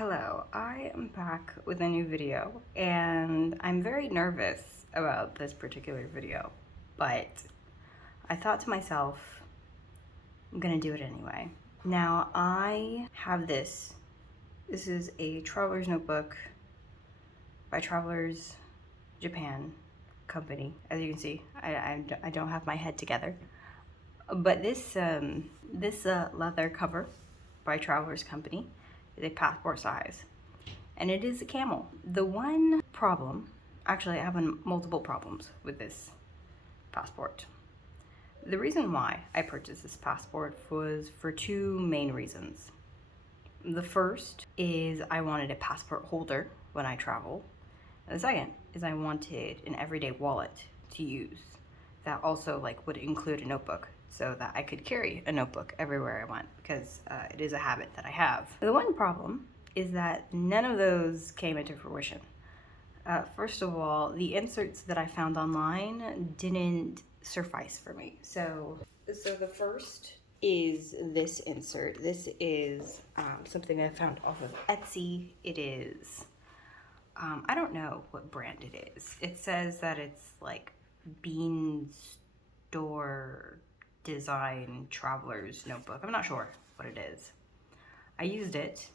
Hello, I am back with a new video and I'm very nervous about this particular video, but I thought to myself, I'm gonna do it anyway. Now I have this. This is a traveler's notebook by Travelers Japan company. As you can see, I don't have my head together. But this leather cover by Travelers Company is a passport size, and it is a camel. The one problem, actually I have multiple problems with this passport. The reason why I purchased this passport was for two main reasons. The first is I wanted a passport holder when I travel. And the second is I wanted an everyday wallet to use that also would include a notebook, so that I could carry a notebook everywhere I went, because it is a habit that I have. The one problem is that none of those came into fruition. First of all, the inserts that I found online didn't suffice for me. So the first is this insert. This is something I found off of Etsy. It is, I don't know what brand it is. It says that it's like Bean Store Design Traveler's Notebook. I'm not sure what it is. I used it.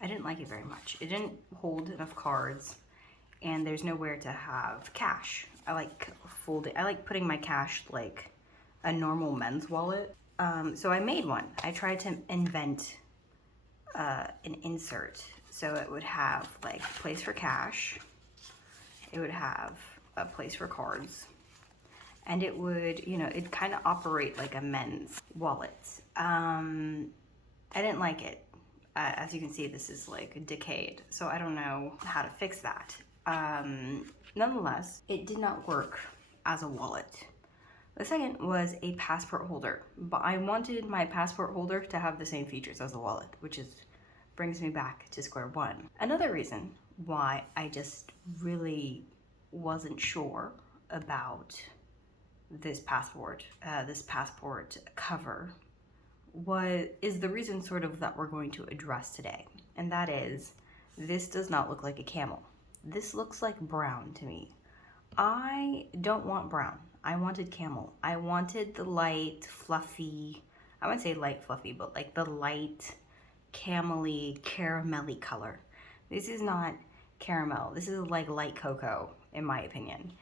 I didn't like it very much. It didn't hold enough cards, and there's nowhere to have cash. I like putting my cash like a normal men's wallet. So I made one. I tried to invent an insert so it would have like a place for cash. It would have a place for cards. And it would, it'd kind of operate like a men's wallet. I didn't like it. As you can see, this is like decayed, so I don't know how to fix that. Nonetheless, it did not work as a wallet. The second was a passport holder, but I wanted my passport holder to have the same features as a wallet, which brings me back to square one. Another reason why I just really wasn't sure about this passport cover is the reason sort of that we're going to address today. And that is, this does not look like a camel. This looks like brown to me. I don't want brown. I wanted camel. I wanted the light, fluffy, I wouldn't say light fluffy, but like the light camely, caramelly color. This is not caramel. This is like light cocoa, in my opinion.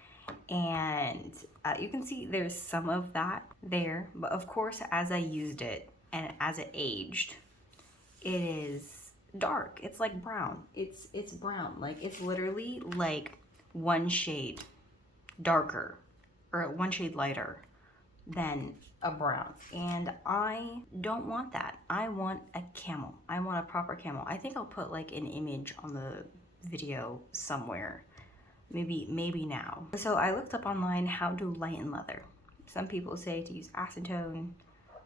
And you can see there's some of that there, but of course as I used it and as it aged, it is dark. It's like brown. It's brown. Like it's literally like one shade darker or one shade lighter than a brown, and I don't want that. I want a camel. I want a proper camel. I think I'll put like an image on the video somewhere. Maybe now. So I looked up online how to lighten leather. Some people say to use acetone.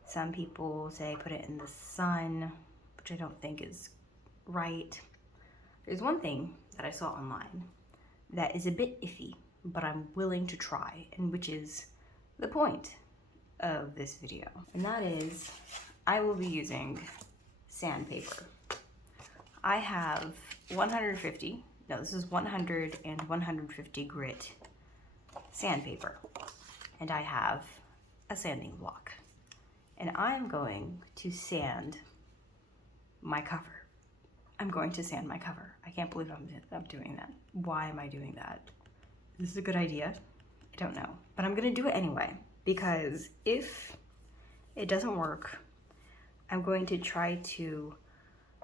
Some people say put it in the sun, which I don't think is right. There's one thing that I saw online that is a bit iffy, but I'm willing to try, and which is the point of this video. And that is, I will be using sandpaper. I have 150. No, this is 100 and 150 grit sandpaper. And I have a sanding block. And I'm going to sand my cover. I'm going to sand my cover. I can't believe I'm doing that. Why am I doing that? Is this a good idea? I don't know. But I'm gonna do it anyway, because if it doesn't work, I'm going to try to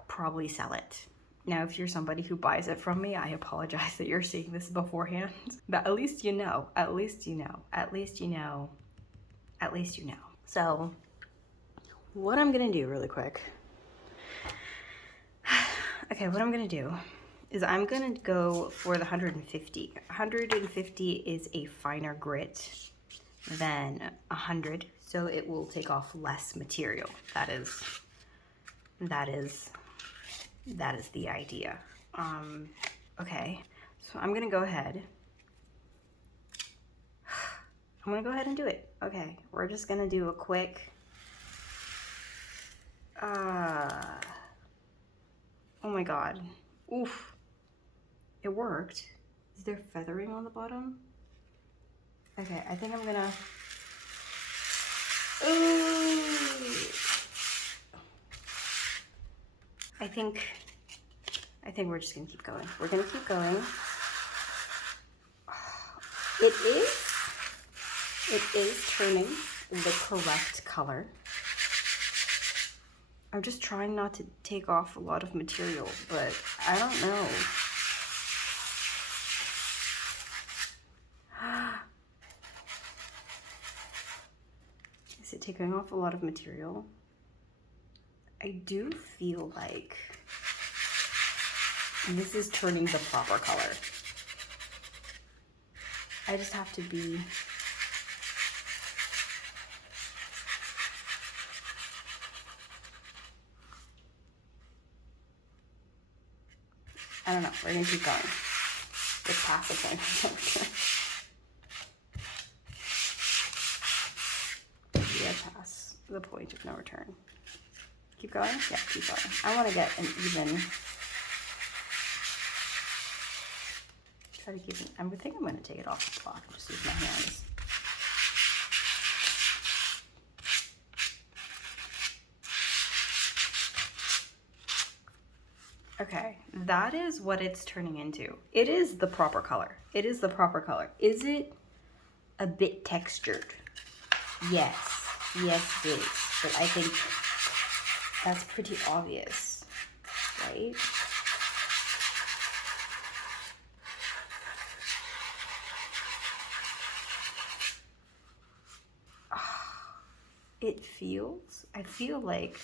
probably sell it. Now, if you're somebody who buys it from me, I apologize that you're seeing this beforehand, but at least you know, at least you know, at least you know, at least you know. So what I'm gonna do really quick, okay, what I'm gonna do is I'm gonna go for the 150. 150 is a finer grit than 100, so it will take off less material. That is the idea. Okay, so I'm gonna go ahead. I'm gonna go ahead and do it. Okay, we're just gonna do a quick Oh my God. Oof. It worked. Is there feathering on the bottom? Okay, I think I'm gonna... Ooh. I think we're just gonna keep going. We're gonna keep going. It is turning the correct color. I'm just trying not to take off a lot of material, but I don't know. Is it taking off a lot of material? I do feel like this is turning the proper color. I just have to be... I don't know, we're gonna keep going. It's past the point of no return. Yeah, past the point of no return. Keep going? Yeah, keep going. I wanna get an even... Try to keep it... I think I'm gonna take it off the cloth and just use my hands. Okay, that is what it's turning into. It is the proper color. It is the proper color. Is it a bit textured? Yes. Yes, it is. But I think that's pretty obvious, right? It feels, I feel like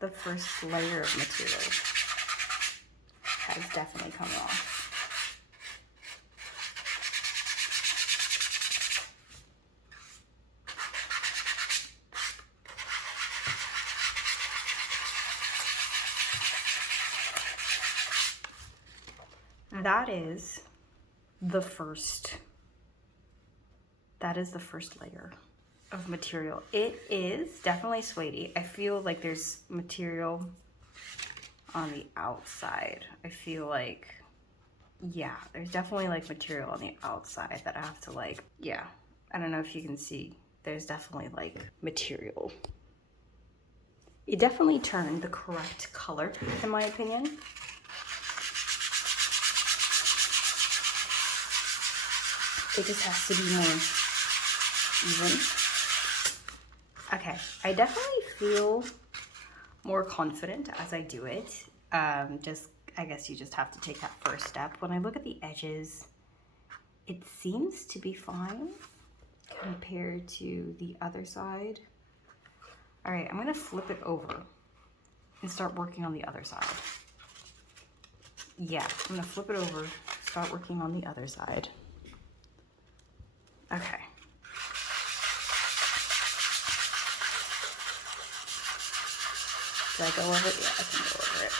the first layer of material has definitely come off. That is the first layer of material. It is definitely suede-y. I feel like there's material on the outside. I feel like, yeah, there's definitely like material on the outside that I have to like, yeah. I don't know if you can see, there's definitely like material. It definitely turned the correct color, in my opinion. It just has to be more even. Okay, I definitely feel more confident as I do it. I guess you just have to take that first step. When I look at the edges, it seems to be fine compared to the other side. All right, I'm gonna flip it over and start working on the other side. Yeah, I'm gonna flip it over, start working on the other side. Okay. Did I go over it? Yeah, I can go over it.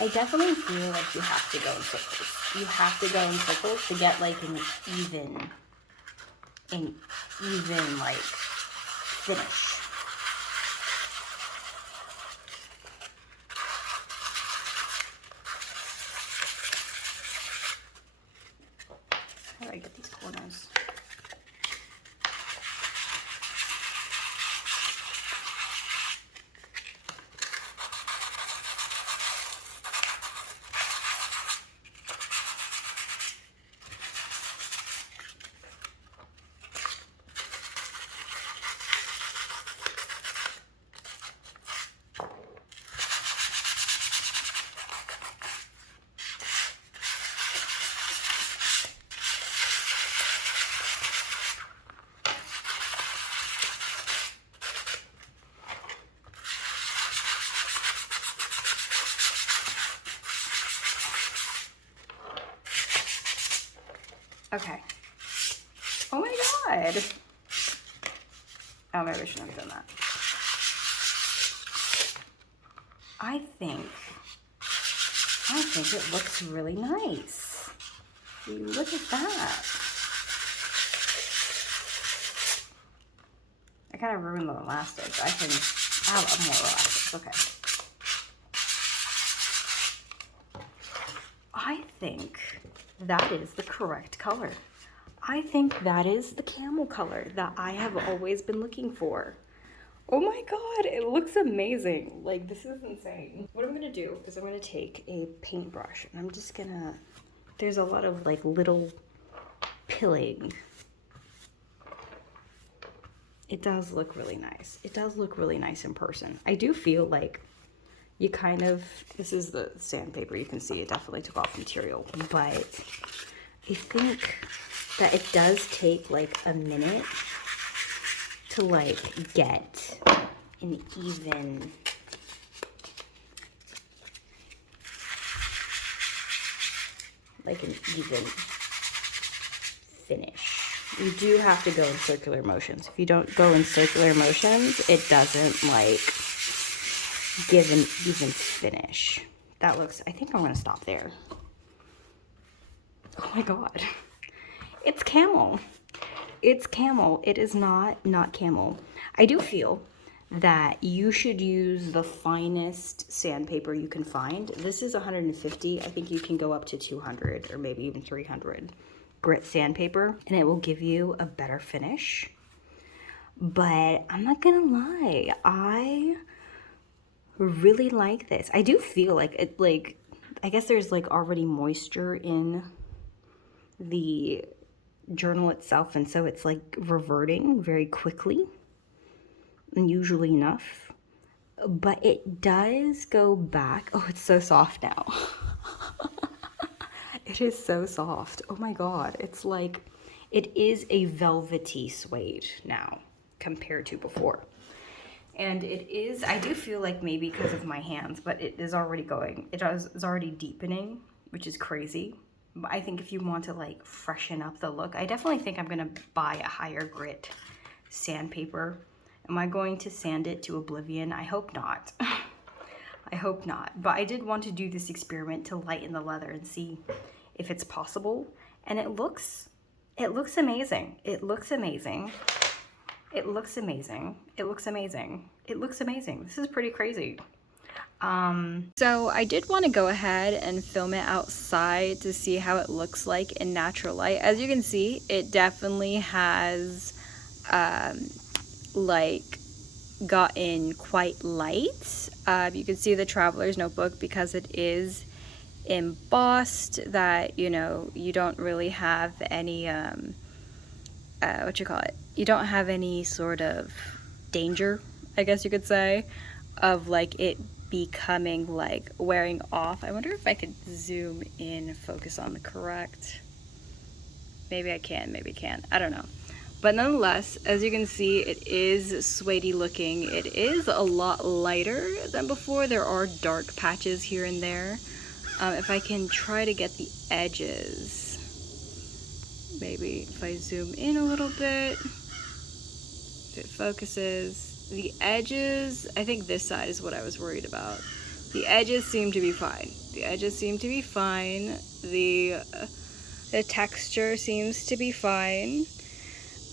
I definitely feel like you have to go in circles. You have to go in circles to get like an even like finish. How do I get these corners? Okay. Oh my God. Oh, maybe I shouldn't have done that. I think it looks really nice. Look at that. I kind of ruined the elastic. I have more elastics. Okay. I think that is the correct color. I think that is the camel color that I have always been looking for. Oh my God, it looks amazing. Like, this is insane. What I'm gonna do is I'm gonna take a paintbrush and I'm just gonna, there's a lot of like little pilling. It does look really nice. It does look really nice in person. I do feel like you kind of, this is the sandpaper, you can see it definitely took off material, but I think that it does take like a minute to like get an even finish. You do have to go in circular motions. If you don't go in circular motions, it doesn't like give an even finish. That looks, I think I'm gonna stop there. Oh my God. It's camel. It's camel. It is not camel. I do feel that you should use the finest sandpaper you can find. This is 150. I think you can go up to 200 or maybe even 300 grit sandpaper, and it will give you a better finish. But I'm not gonna lie, I really like this. I do feel like it, like, I guess there's like already moisture in the journal itself, and so it's like reverting very quickly, unusually enough, but it does go back. Oh, it's so soft now. It is so soft. Oh my God. It's like, it is a velvety suede now compared to before. And it is, I do feel like maybe because of my hands, but it is already going, it's already deepening, which is crazy. But I think if you want to like freshen up the look, I definitely think I'm gonna buy a higher grit sandpaper. Am I going to sand it to oblivion? I hope not. I hope not. But I did want to do this experiment to lighten the leather and see if it's possible. And it looks amazing. It looks amazing. It looks amazing. It looks amazing. It looks amazing. This is pretty crazy. So I did want to go ahead and film it outside to see how it looks like in natural light. As you can see, it definitely has like gotten quite light. You can see the traveler's notebook because it is embossed, that, you know, you don't really have any you don't have any sort of danger, I guess you could say, of like it becoming like wearing off. I wonder if I could zoom in and focus on the correct. Maybe I can, maybe I can't. I don't know. But nonetheless, as you can see, it is suedey looking. It is a lot lighter than before. There are dark patches here and there. If I can try to get the edges, maybe if I zoom in a little bit, if it focuses, the edges, I think this side is what I was worried about. The edges seem to be fine. The edges seem to be fine. The texture seems to be fine.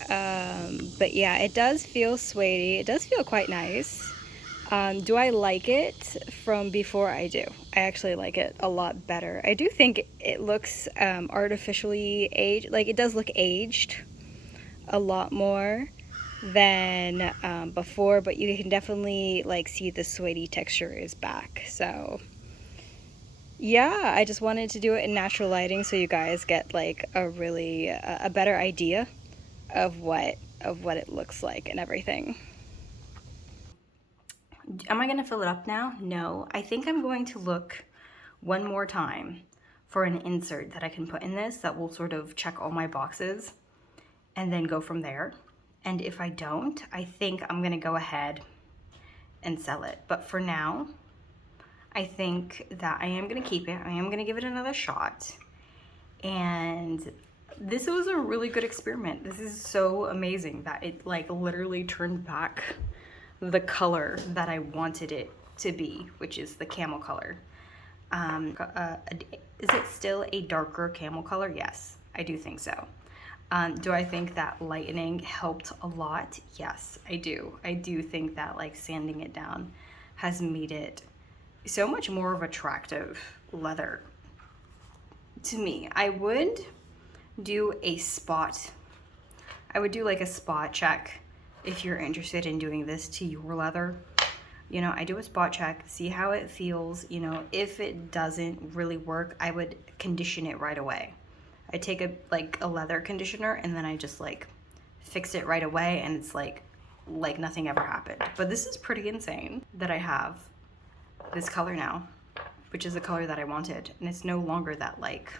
But yeah, it does feel suedey. It does feel quite nice. Do I like it from before? I do. I actually like it a lot better. I do think it looks artificially aged. Like, it does look aged a lot more than before, but you can definitely like see the suedey texture is back. So yeah, I just wanted to do it in natural lighting so you guys get like a really a better idea of what it looks like and everything. Am I gonna fill it up now? No. I think I'm going to look one more time for an insert that I can put in this that will sort of check all my boxes and then go from there. And if I don't, I think I'm gonna go ahead and sell it. But for now, I think that I am gonna keep it. I am gonna give it another shot. And this was a really good experiment. This is so amazing that it like literally turned back the color that I wanted it to be, which is the camel color. Is it still a darker camel color? Yes, I do think so. Do I think that lightening helped a lot? Yes, I do. I do think that like sanding it down has made it so much more of attractive leather to me. I would do a spot. I would do like a spot check if you're interested in doing this to your leather. You know, I do a spot check, see how it feels. You know, if it doesn't really work, I would condition it right away. I take a leather conditioner and then I just like fix it right away, and it's like nothing ever happened. But this is pretty insane that I have this color now, which is the color that I wanted, and it's no longer that like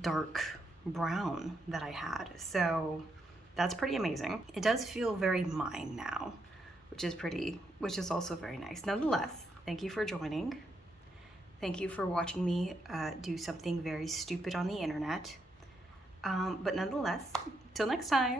dark brown that I had. So that's pretty amazing. It does feel very mine now, which is also very nice. Nonetheless, thank you for joining. Thank you for watching me do something very stupid on the internet. But nonetheless, till next time.